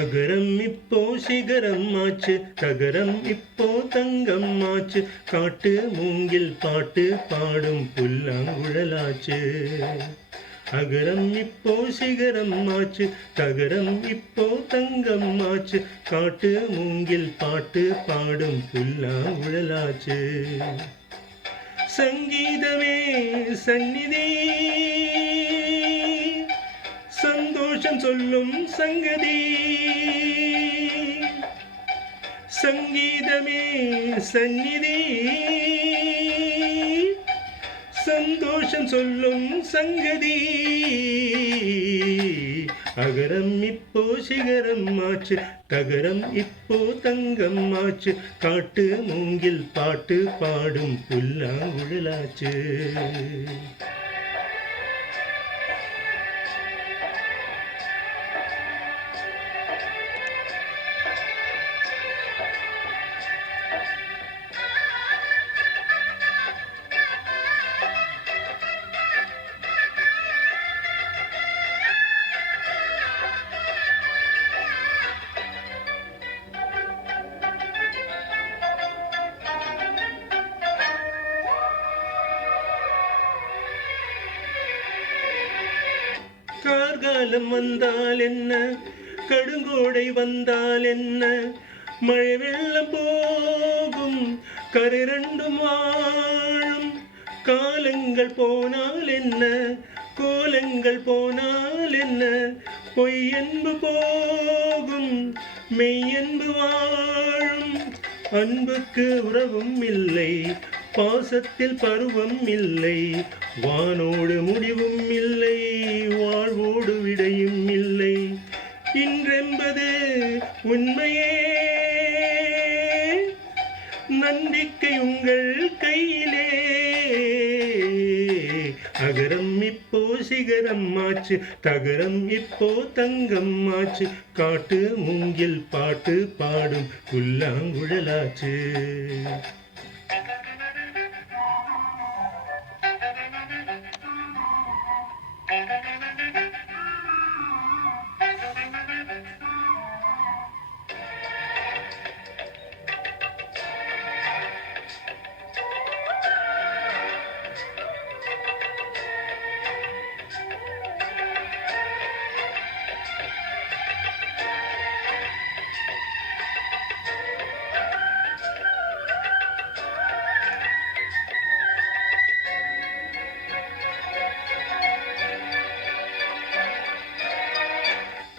அகரம் இப்போ சிகரம் ஆச்சு, தகரம் இப்போ தங்கம் ஆச்சு, காட்டு மூங்கில் பாட்டு பாடும் புல்லாங்குழலாச்சு. அகரம் இப்போ சிகரம் ஆச்சு, தகரம் இப்போ தங்கம் ஆச்சு, காட்டு மூங்கில் பாட்டு பாடும் புல்லாங்குழலாச்சு. சங்கீதமே சந்நிதி, சந்தோஷம் சொல்லும் சங்கதி. சங்கீதமே சந்நிதி, சந்தோஷம் சொல்லும் சங்கதி. அகரம் இப்போ சிகரம் ஆச்சு, தகரம் இப்போ தங்கம் ஆச்சு, காட்டு மூங்கில் பாட்டு பாடும் புல்லாங்குழலாச்சு. கார்காலம் வந்தால் என்ன, கடுங்கோடை வந்தால் என்ன, மழை வெள்ளம் போகும் கரை ரெண்டும் வாழும். காலங்கள் போனால் என்ன, கோலங்கள் போனால் என்ன, பொய்யன்பு போகும் மெய்யன்பு வாழும். அன்புக்கு உறவும் இல்லை, பாசத்தில் பருவம் இல்லை, வானோடு முடிவும் இல்லை, வாழ்வோடு விடையும் இல்லை. இன்றென்பது உண்மையே, நம்பிக்கை உங்கள் கையிலே. அகரம் இப்போ சிகரம் ஆச்சு, தகரம் இப்போ தங்கம் ஆச்சு, காட்டு மூங்கில் பாட்டு பாடும் புல்லாங்குழலாச்சு.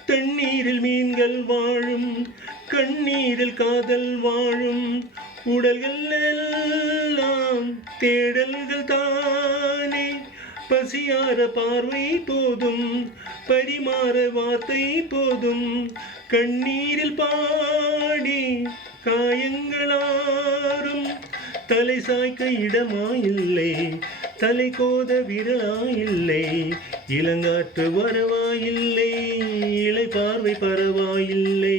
தண்ணீரில் மீன்கள் வாழும், கண்ணீரில் காதல் வாழும், உடல்கள் எல்லாம் தேடல்கள் தானே. பசியார பார்வை போதும், பரிமாற வார்த்தை போதும், கண்ணீரில் பாடி காயங்களாரும். தலை சாய்க்க இடமாயில்லை, தலை கோத விரலாயில்லை, இளங்காற்று வரவாயில்லை, இலை பார்வை பரவாயில்லை.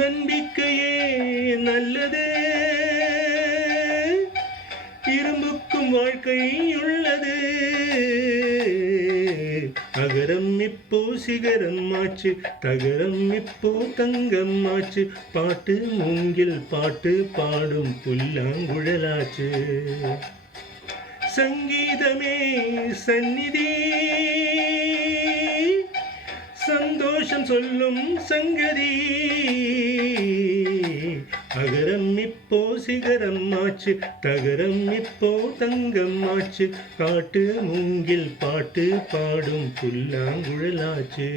நம்பிக்கையே நல்லது, இரும்புக்கும் வாழ்க்கை உள்ளது. அகரம் இப்போ சிகரம் ஆச்சு, தகரம் இப்போ தங்கம் ஆச்சு, பாட்டு மூங்கில் பாட்டு பாடும் புல்லாங்குழலாச்சு. சங்கீதமே சந்நிதி, சந்தோஷம் சொல்லும் சங்கதி. அகரம் இப்போ சிகரம் ஆச்சு, தகரம் இப்போ தங்கம் ஆச்சு, காட்டு மூங்கில் பாட்டு பாடும் புல்லாங்குழலாச்சு.